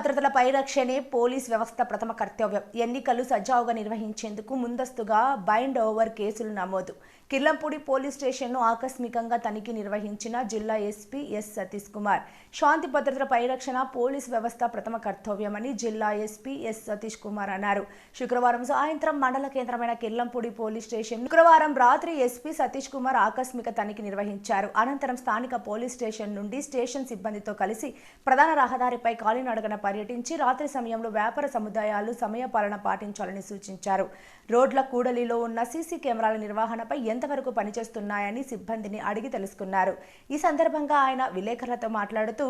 భద్రతల పరిరక్షణే పోలీస్ వ్యవస్థ ప్రథమ కర్తవ్యం. ఎన్నికలు సజావుగా నిర్వహించేందుకు ముందస్తుగా బైండ్ ఓవర్ కేసులు నమోదు. కిర్లంపూడి పోలీస్ స్టేషన్ను ఆకస్మికంగా తనిఖీ నిర్వహించిన జిల్లా ఎస్పీ ఎస్ సతీష్ కుమార్ శాంతి భద్రతల పరిరక్షణ పోలీస్ వ్యవస్థ ప్రథమ కర్తవ్యమని జిల్లా ఎస్పీ ఎస్ సతీష్ కుమార్ అన్నారు. శుక్రవారం సాయంత్రం మండల కేంద్రమైన కిర్లంపూడి పోలీస్ స్టేషన్ శుక్రవారం రాత్రి ఎస్పీ సతీష్ కుమార్ ఆకస్మిక తనిఖీ నిర్వహించారు. అనంతరం స్థానిక పోలీస్ స్టేషన్ నుండి స్టేషన్ సిబ్బందితో కలిసి ప్రధాన రహదారిపై కాలినడగన పర్యటించి రాత్రి సమయంలో వ్యాపార సముదాయాలు సమయపాలన పాటించాలని సూచించారు. రోడ్ల కూడలిలో ఉన్న సీసీ కెమెరాల నిర్వహణపై ఎంతవరకు పనిచేస్తున్నాయని సిబ్బందిని అడిగి తెలుసుకున్నారు. ఈ సందర్భంగా ఆయన విలేకరులతో మాట్లాడుతూ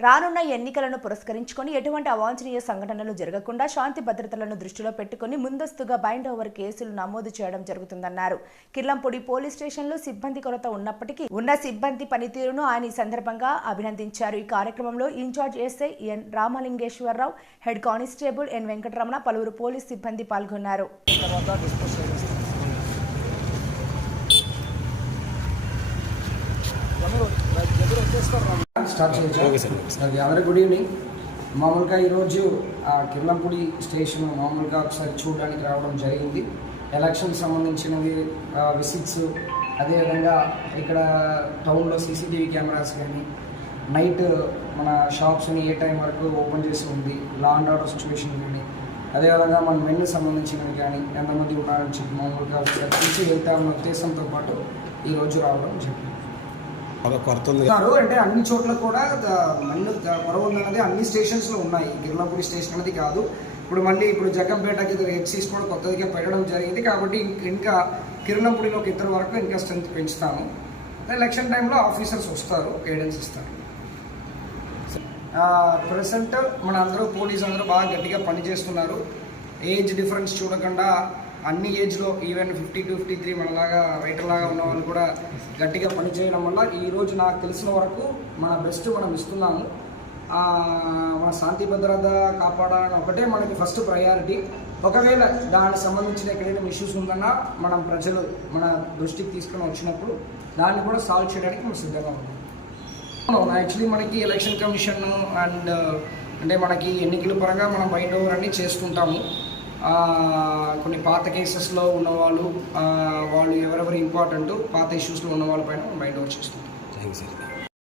రానున్న ఎన్నికలను పురస్కరించుకొని ఎటువంటి అవాంఛనీయ సంఘటనలు జరగకుండా శాంతి భద్రతలను దృష్టిలో పెట్టుకుని ముందస్తుగా బైండ్ ఓవర్ కేసులు నమోదు చేయడం జరుగుతుందన్నారు. కిర్లంపూడి పోలీస్ స్టేషన్లో సిబ్బంది కొరత ఉన్నప్పటికీ ఉన్న సిబ్బంది పనితీరును ఆయన ఈ సందర్భంగా అభినందించారు. ఈ కార్యక్రమంలో incharge SI N Ramalingeswararao head constable N Venkataramana పలువురు పోలీస్ సిబ్బంది పాల్గొన్నారు. స్టార్ట్ చేయొచ్చు అందరికి గుడ్ ఈవినింగ్ మామూలుగా ఈరోజు ఆ కిర్లంపూడి స్టేషన్ మామూలుగా ఒకసారి చూడడానికి రావడం జరిగింది. ఎలక్షన్ సంబంధించినవి విసిట్స్ అదేవిధంగా ఇక్కడ టౌన్లో సీసీటీవీ కెమెరాస్ కానీ నైట్ మన షాప్స్ని ఏ టైం వరకు ఓపెన్ చేసి ఉంది లా అండ్ ఆర్డర్ సిచ్యువేషన్ కానీ అదేవిధంగా మన మెన్ను సంబంధించినవి కానీ ఎంతమంది ఉన్నారని చెప్పి మామూలుగా చూసి వెళ్తామన్న ఉద్దేశంతో పాటు ఈరోజు రావడం జరిగింది. కొరత ఉంది. అంటే అన్ని చోట్ల కూడా మన్ను కొరవ ఉందన్నది అన్ని స్టేషన్స్లో ఉన్నాయి. గిర్లాపూడి స్టేషన్ అనేది కాదు. ఇప్పుడు మళ్ళీ ఇప్పుడు జగ్గంపేటకి హెడ్సీస్ కూడా కొత్తదిగా పెట్టడం జరిగింది. కాబట్టి ఇంకా కిరణపూడిలో ఒక ఇద్దరు వరకు ఇంకా స్ట్రెంత్ పెంచుతాము. ఎలక్షన్ టైంలో ఆఫీసర్స్ వస్తారు గైడెన్స్ ఇస్తారు. ప్రజెంట్ మన అందరూ పోలీస్ అందరూ బాగా గట్టిగా పనిచేస్తున్నారు. ఏజ్ డిఫరెన్స్ చూడకుండా అన్ని ఏజ్లో even fifty two fifty three మనలాగా రైటర్ లాగా ఉన్న వాళ్ళు కూడా గట్టిగా పనిచేయడం వల్ల ఈరోజు నాకు తెలిసిన వరకు మన బెస్ట్ మనం ఇస్తున్నాము. మన శాంతి భద్రత కాపాడాలని ఒకటే మనకి ఫస్ట్ ప్రయారిటీ ఒకవేళ దానికి సంబంధించిన ఎక్కడైనా ఇష్యూస్ ఉందన్నా మనం ప్రజలు మన దృష్టికి తీసుకుని వచ్చినప్పుడు దాన్ని కూడా సాల్వ్ చేయడానికి మనం సిద్ధంగా ఉన్నాం. యాక్చువల్లీ మనకి ఎలక్షన్ కమిషన్ అండ్ అంటే మనకి ఎన్నికల పరంగా మనం బయట ఓవర్ అన్ని చేస్తుంటాము. కొన్ని పాత కేసెస్లో ఉన్నవాళ్ళు వాళ్ళు ఎవరెవరు ఇంపార్టెంట్ పాత ఇష్యూస్లో ఉన్న వాళ్ళపైన మనం బయట ఓవర్ చేస్తుంటాం థ్యాంక్ యూ సార్.